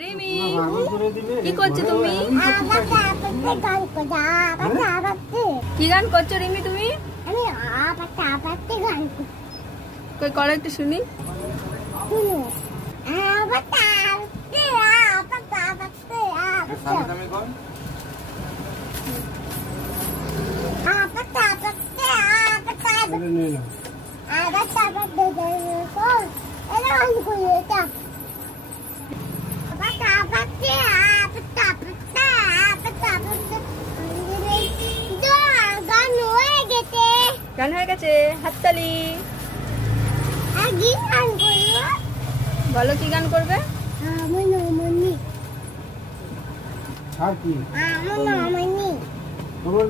রিমি কি করছো তুমি? কি গান করছো রিমি তুমি? কই করো একটু শুনি। গান হয়ে গেছে, হাততালি। বলো কি গান করবে? আর কি? তোমার